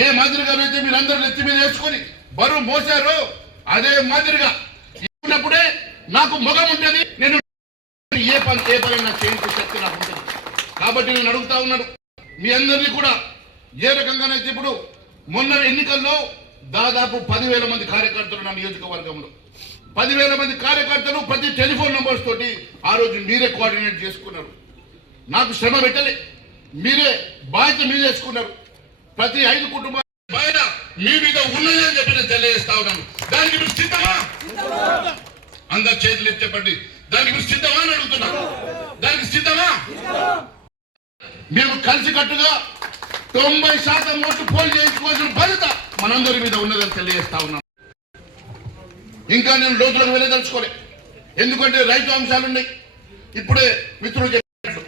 ఏ మాదిరిగానైతే మీరందరూ నెత్తి మీద వేసుకొని బరువు మోసారో అదే మాదిరిగా ఉన్నప్పుడే నాకు మొగం ఉంటుంది. నేను ఏ పని నాకు చేయించే శక్తి నాకు ఉంటుంది. కాబట్టి నేను అడుగుతా ఉన్నాను మీ అందరినీ కూడా, ఏ రకంగానైతే ఇప్పుడు మొన్న ఎన్నికల్లో దాదాపు 10,000 మంది కార్యకర్తలు నా నియోజకవర్గంలో 10,000 మంది కార్యకర్తలు ప్రతి టెలిఫోన్ నంబర్స్ తోటి ఆ రోజు మీరే కోఆర్డినేట్ చేసుకున్నారు. నాకు శ్రమ పెట్టలే, మీరే బాధ్యత మీరు చేసుకున్నారు. ప్రతి 5 కుటుంబాల బయట మీ మీద ఉన్నది అని చెప్పి నేను తెలియజేస్తా ఉన్నాను. దానికి మీరు సిద్ధమా? అందరు చేతులు ఎత్తేపండి. దానికి మీరు సిద్ధమా అని అడుగుతున్నాను. దానికి సిద్ధమా? మేము కలిసికట్టుగా 90% ఓట్లు పోల్ చేయించుకోవాల్సిన బాధ్యత మనందరి మీద ఉన్నదని తెలియజేస్తా ఉన్నాను. ఇంకా నేను లోతులకు వెళ్ళదలుచుకోలే, ఎందుకంటే రైతు అంశాలు ఉన్నాయి. ఇప్పుడే మిత్రులు చెప్పినట్లు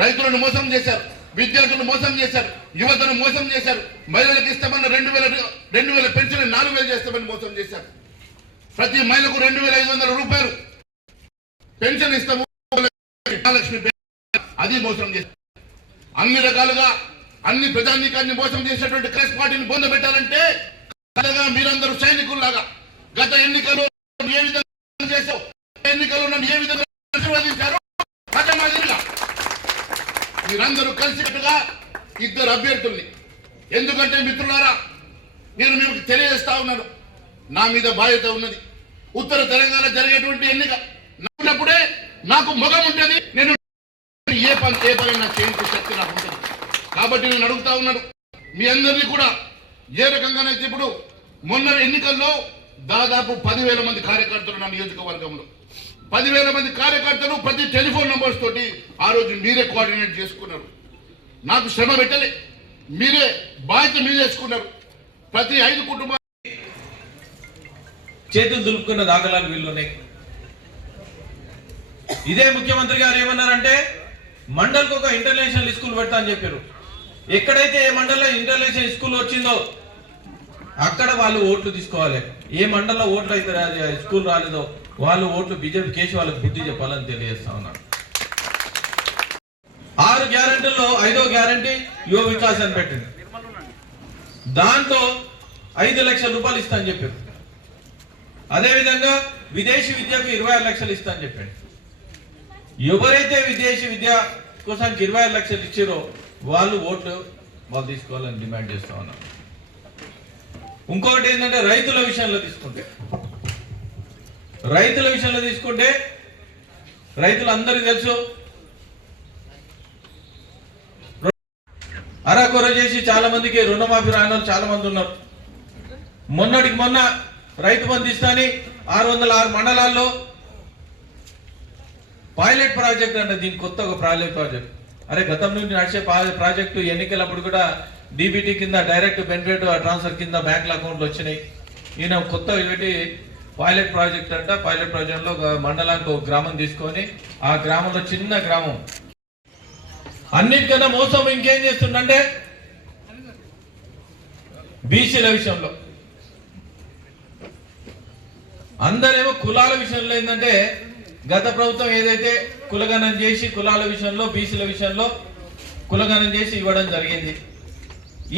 రైతులను మోసం చేశారు, విద్యార్థులను మోసం చేశారు, యువతను మోసం చేశారు. మహిళలకు ఇస్తామన్న 2,000 పెన్షన్ 4,000 చేస్తామని మోసం చేశారు. ప్రతి మహిళకు 2,500 రూపాయలు పెన్షన్ ఇస్తాము, మహాలక్ష్మి అది మోసం చేశారు. అన్ని రకాలుగా అన్ని ప్రజానీకాన్ని మోసం చేసేటువంటి కాంగ్రెస్ పార్టీని పొందబెట్టాలంటే మీరందరూ సైనికుల్లాగా గత ఎన్నికలు ఏ విధంగా చేశావు, ఎన్నికలు నన్ను ఏ విధంగా ఆశీర్వదించారు, అదే మాదిరిగా మీరందరూ కలిసికట్టుగా 2 అభ్యర్థుల్ని, ఎందుకంటే మిత్రులారా నేను మీకు తెలియజేస్తా ఉన్నాను, నా మీద బాధ్యత ఉన్నది. ఉత్తర తెలంగాణ జరిగేటువంటి ఎన్నిక నచ్చినప్పుడే నాకు మొగం ఉంటుంది. నేను ఏ పని నాకు చేయించే శక్తి నాకు ఉంటుంది. కాబట్టి నేను అడుగుతా ఉన్నాను మీ అందరినీ కూడా, ఏ రకంగానైతే ఇప్పుడు మొన్న ఎన్నికల్లో దాదాపు 10,000 మంది కార్యకర్తలు నా నియోజకవర్గంలో 10,000 మంది కార్యకర్తలు ప్రతి టెలిఫోన్ నంబర్స్ తోటి ఆ రోజు మీరే కోఆర్డినేట్ చేసుకున్నారు. నాకు శ్రమ పెట్టలే, మీరే బాధ్యత మీరు చేసుకున్నారు. ప్రతి 5 కుటుంబాలు చేతులు దులుపుకున్న దాఖలాలు వీళ్ళున్నాయి. ఇదే ముఖ్యమంత్రి గారు ఏమన్నారంటే మండల్కి ఒక ఇంటర్నేషనల్ స్కూల్ పెడతా అని చెప్పారు. ఎక్కడైతే ఏ మండల్లో ఇంటర్నేషనల్ స్కూల్ వచ్చిందో అక్కడ వాళ్ళు ఓట్లు తీసుకోవాలి. ఏ మండలంలో ఓట్లు అయితే స్కూల్ రాలేదో వాళ్ళు ఓట్లు బీజేపీ కేసు వాళ్ళకి బుద్ధి చెప్పాలని తెలియజేస్తా ఉన్నారు. 6 గ్యారెంటీల్లో 5వ గ్యారెంటీ యువ వికాస్ అని పెట్టింది. దాంతో 5 లక్షల రూపాయలు ఇస్తా అని చెప్పారు. అదేవిధంగా విదేశీ విద్యకు 26 లక్షలు ఇస్తా అని చెప్పాడు. ఎవరైతే విదేశీ విద్య కోసానికి 26 లక్షలు ఇచ్చారో వాళ్ళు ఓట్లు వాళ్ళు తీసుకోవాలని డిమాండ్ చేస్తా ఉన్నారు. ఇంకొకటి ఏంటంటే రైతుల విషయంలో తీసుకుంటే రైతులందరికీ తెలుసు, అరాకొర చేసి చాలా మందికి రుణమాఫీ రాని వాళ్ళు చాలా మంది ఉన్నారు. మొన్నటికి మొన్న రైతు బంధు ఇస్తాని 606 మండలాల్లో పైలట్ ప్రాజెక్ట్ అంటే దీని కొత్త ఒక ప్రాజెక్ట్. అరే గతం నుండి నడిచే ప్రాజెక్టు ఎన్నికలప్పుడు కూడా డీబీటీ కింద డైరెక్ట్ బెనిఫిట్ ట్రాన్స్ఫర్ కింద బ్యాంకుల అకౌంట్లు వచ్చినాయి. ఈయన కొత్త ఇవి పైలట్ ప్రాజెక్ట్ అంట. పైలట్ ప్రాజెక్ట్ లో మండలానికి ఒక గ్రామం తీసుకొని ఆ గ్రామంలో చిన్న గ్రామం అన్నిటికన్నా మోసం ఇంకేం చేస్తుండే బీసీల విషయంలో. అందరేమో కులాల విషయంలో ఏంటంటే గత ప్రభుత్వం ఏదైతే కులగణన చేసి కులాల విషయంలో బీసీల విషయంలో కులగణన చేసి ఇవ్వడం జరిగింది.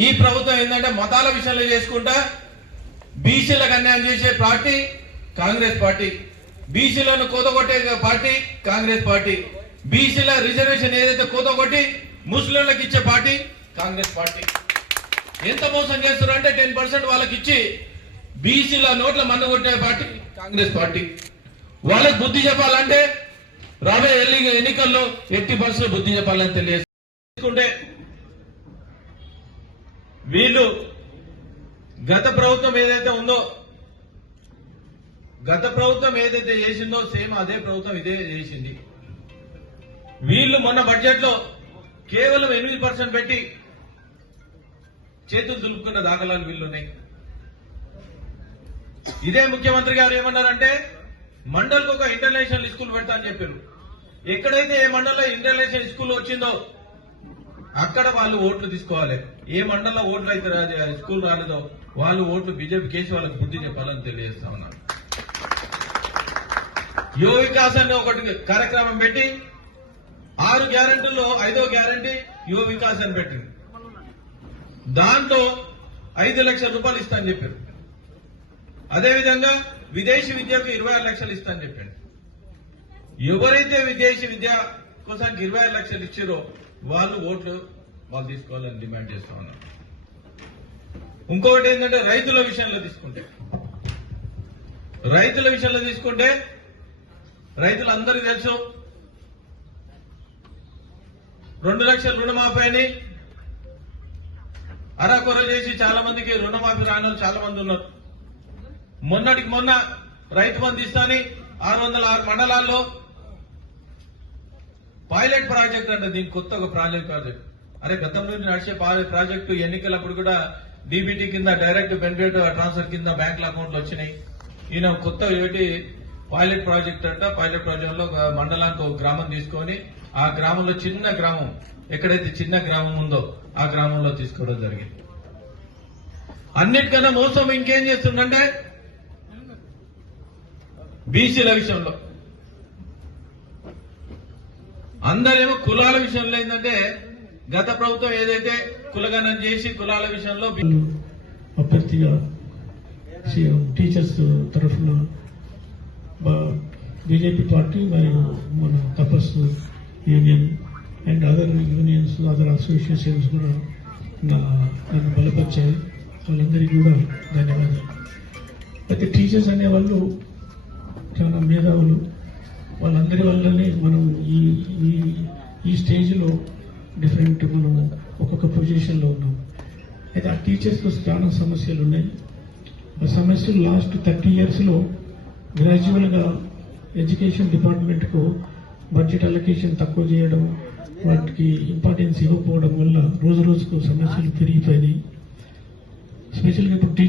ఈ ప్రభుత్వం ఏంటంటే మతాల విషయంలో చేసుకుంటా బీసీలకు అన్యాయం చేసే పార్టీ కాంగ్రెస్ పార్టీ, బీసీలను కోతగొట్టే పార్టీ కాంగ్రెస్ పార్టీ, బీసీల రిజర్వేషన్ ఏదైతే కోతగొట్టి ముస్లింలకు ఇచ్చే పార్టీ కాంగ్రెస్ పార్టీ. ఎంత మోసం చేస్తారు అంటే 10% వాళ్ళకి ఇచ్చి బీసీల నోట్ల మన్ను కొట్టే పార్టీ కాంగ్రెస్ పార్టీ. వాళ్ళకి బుద్ధి చెప్పాలంటే రాబోయే ఎన్నికల్లో 80% బుద్ధి చెప్పాలని తెలియజేసుకుంటే వీళ్ళు గత ప్రభుత్వం ఏదైతే చేసిందో సేమ్ అదే ప్రభుత్వం ఇదే చేసింది. వీళ్ళు మొన్న బడ్జెట్ లో కేవలం 8% పెట్టి చేతులు దులుపుకున్న దాఖలాలు వీళ్ళున్నాయి. ఇదే ముఖ్యమంత్రి గారు ఏమన్నారంటే మండల్కి ఒక ఇంటర్నేషనల్ స్కూల్ పెడతా అని చెప్పారు. ఎక్కడైతే ఏ మండలంలో ఇంటర్నేషనల్ స్కూల్ వచ్చిందో అక్కడ వాళ్ళు ఓట్లు తీసుకోవాలి. ఏ మండలంలో ఓట్లు అయితే స్కూల్ రాలేదో వాళ్ళు ఓట్లు బీజేపీ కేసు వాళ్ళకి బుద్ధి చెప్పాలని తెలియజేస్తా ఉన్నారు. యువ వికాస్ అనే ఒకటి కార్యక్రమం పెట్టి 6 గ్యారెంటీల్లో 5వ గ్యారెంటీ యువ వికాస్ అని పెట్టింది. దాంతో 5 లక్షల రూపాయలు ఇస్తా అని చెప్పారు. అదేవిధంగా విదేశీ విద్యకు 26 లక్షలు ఇస్తా అని చెప్పాడు. ఎవరైతే విదేశీ విద్య కోసానికి 26 లక్షలు ఇచ్చారో వాళ్ళు ఓట్లు వాళ్ళు తీసుకోవాలని డిమాండ్ చేస్తా ఉన్నారు. ఇంకొకటి ఏంటంటే రైతుల విషయంలో తీసుకుంటే రైతులందరికీ తెలుసు 2 లక్షల రుణమాఫీ అని అరాకొర చేసి చాలా మందికి రుణమాఫీ రాని వాళ్ళు చాలా మంది ఉన్నారు. మొన్నటికి మొన్న రైతు బంధు ఇస్తాని 606 మండలాల్లో పైలట్ ప్రాజెక్ట్ అంటే దీనికి కొత్త ఒక ప్రాజెక్ట్. అరే గతంలో నడిచే ప్రాజెక్టు ఎన్నికలప్పుడు కూడా డీబీటీ కింద డైరెక్ట్ బెనిఫిట్ ట్రాన్స్ఫర్ కింద బ్యాంకుల అకౌంట్లు వచ్చినాయి. ఈయన కొత్త ఏటి పైలట్ ప్రాజెక్ట్ అంట. పైలట్ ప్రాజెక్ట్ లో మండలానికి ఒక గ్రామం తీసుకొని ఆ గ్రామంలో చిన్న గ్రామం ఎక్కడైతే చిన్న గ్రామం ఉందో ఆ గ్రామంలో తీసుకోవడం జరిగింది. అన్నిటికన్నా మోసం ఇంకేం చేస్తుందంటే బీసీల విషయంలో అందరేమో కులాల విషయంలో ఏంటంటే గత ప్రభుత్వం ఏదైతే కులగణన చేసి కులాల విషయంలో అభ్యర్థిగా టీచర్స్ తరఫున బీజేపీ పార్టీ మరియు మన తపస్సు union and other unions other associations కూడా నన్ను బలపరిచాయి. వాళ్ళందరికీ కూడా ధన్యవాదాలు. అయితే టీచర్స్ అనేవాళ్ళు చాలా మేధావులు. వాళ్ళందరి వల్లనే మనం ఈ స్టేజ్లో డిఫరెంట్ మనం ఒక్కొక్క పొజిషన్లో ఉన్నాం. అయితే ఆ టీచర్స్లో చాలా సమస్యలు ఉన్నాయి. ఆ సమస్యలు లాస్ట్ 30 yearsలో గ్రాడ్యువల్గా ఎడ్యుకేషన్ డిపార్ట్మెంట్కు బడ్జెట్ అలొకేషన్ తక్కువ చేయడం, వాటికి ఇంపార్టెన్స్ ఇవ్వకపోవడం వల్ల రోజు రోజుకు సమస్యలు పెరిగిపోయినాయి. స్పెషల్గా ఇప్పుడు